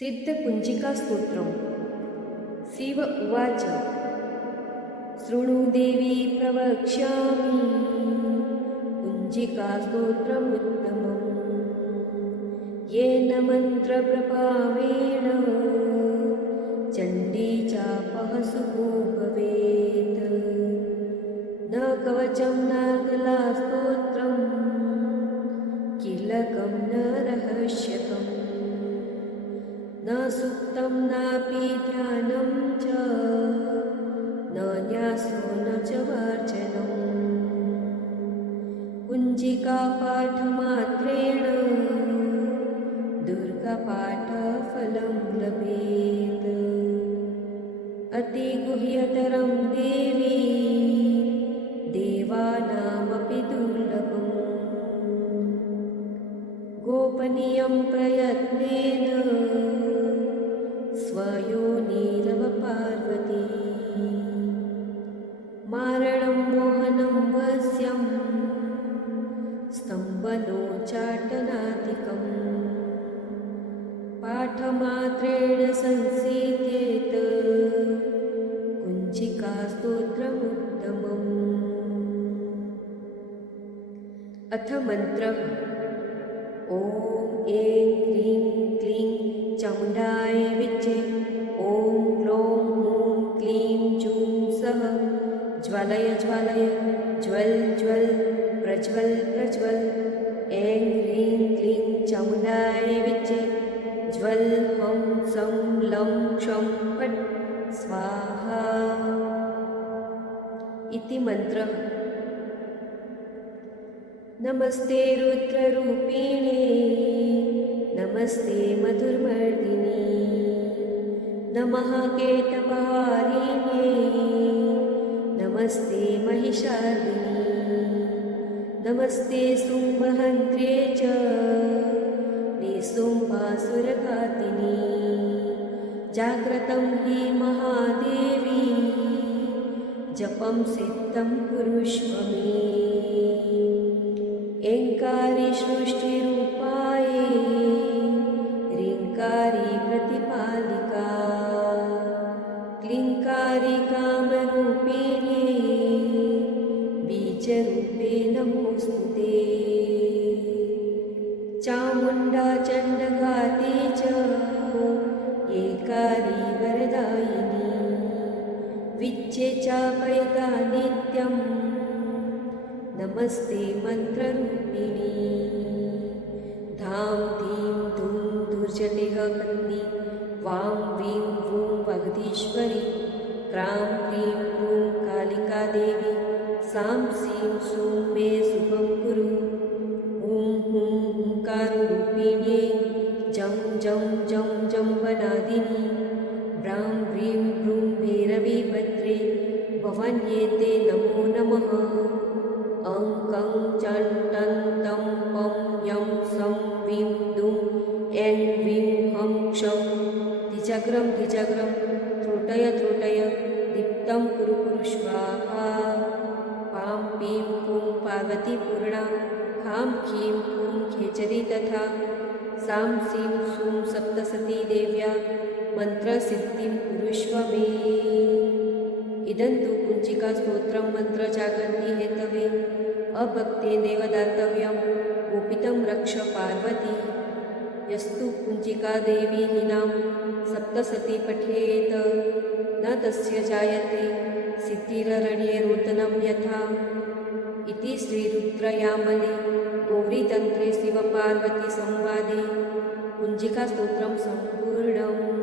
सिद्धकुञ्जिकास्तोत्रम्। शिव उवाच शृणु देवी प्रवक्ष्यामि कुञ्जिकास्तोत्रमुत्तमम्। येन मन्त्रप्रभावेण चण्डी चापः सुखो भवेत्। न कवचं न गलास्तोत्रं कीलकं न रहस्यकम्। न सुक्तं नापि ध्यानं च न न्यासो न च वार्चनम्। कुञ्जिकापाठमात्रेण दुर्गापाठफलं लभेत्। अतिगुह्यतरं देवी देवानामपि दुर्लभम्। गोपनीयं प्रयत्नेन स्वयोनिरव पार्वती। मारणं मोहनं वश्यं स्तम्भनोच्चाटनादिकम्। पाठमात्रेण संसीद्येत कुञ्जिकास्तोत्रमुत्तमम्। अथ मन्त्रः। ॐ ऐं ह्रीं क्लीं चामुण्डाय विच्चे। ॐ क्लौं हूं क्लीं जूं सः ज्वालय ज्वालय ज्वल ज्वल प्रज्वल प्रज्वल। ऐं ह्रीं क्लीं चामुण्डाय विच्चे। ज्वल हं सं लं क्षं फट् स्वाहा इति मन्त्रः। नमस्ते रुद्ररूपिणे नमस्ते मधुर्मर्दिनी। नमः केतपहारिण्ये नमस्ते महिषार्दिनी। नमस्ते शुम्भहन्त्रे च निशुम्भासुरघातिनी। जाग्रतं हि महादेवी जपं सिद्धं कुरुष्व मे। ऐङ्कारी सृष्टिरूपाये ह्रीङ्कारी प्रतिपालिका। क्लीङ्कारी कामरूपिणे बीजरूपे नमोऽस्तु ते। चामुण्डा चण्डघाती च एकारी वरदायिनी। विच्चे चापयता नित्यं नमस्ते मन्त्ररूपिणी। धां धीं धूं दुर्जटेह पत्नी। वां वीं वूं वागधीश्वरी। क्रां क्रीं क्रूं कालिका देवी। सां सीं सूं मे शुभं कुरु। हुं हुं हुंकारुरूपिण्ये जं जं जं जम्बनादिनी। ब्रां व्रीं भ्रूं भैरवीभद्रे भवन्येते नमो नमः। अं कं चं टं तं पं यं सं वीं दुं ऐं वीं हं क्षं द्विजग्रं द्विजग्रं त्रोटय त्रोटय दीप्तं कुरु कुरु स्वाहा। पां पीं पूं पार्वती पूर्णा। खां खीं खूं खेचरी तथा। सां सीं सूं सप्तसती देव्या मन्त्रसिद्धिं कुरुष्व मे। इदं तु कुञ्जिकास्तोत्रं मन्त्रजागर्ति हेतवे। अभक्तेनेव दातव्यं गोपितं रक्ष पार्वती। यस्तु कुञ्जिकादेवी हीनां सप्तसती पठेत न तस्य जायते सिद्धिररण्ये रोदनं यथा। इति श्रीरुद्रयामले गौरीतन्त्रे शिवपार्वतीसंवादे कुञ्जिकास्तोत्रं सम्पूर्णम्।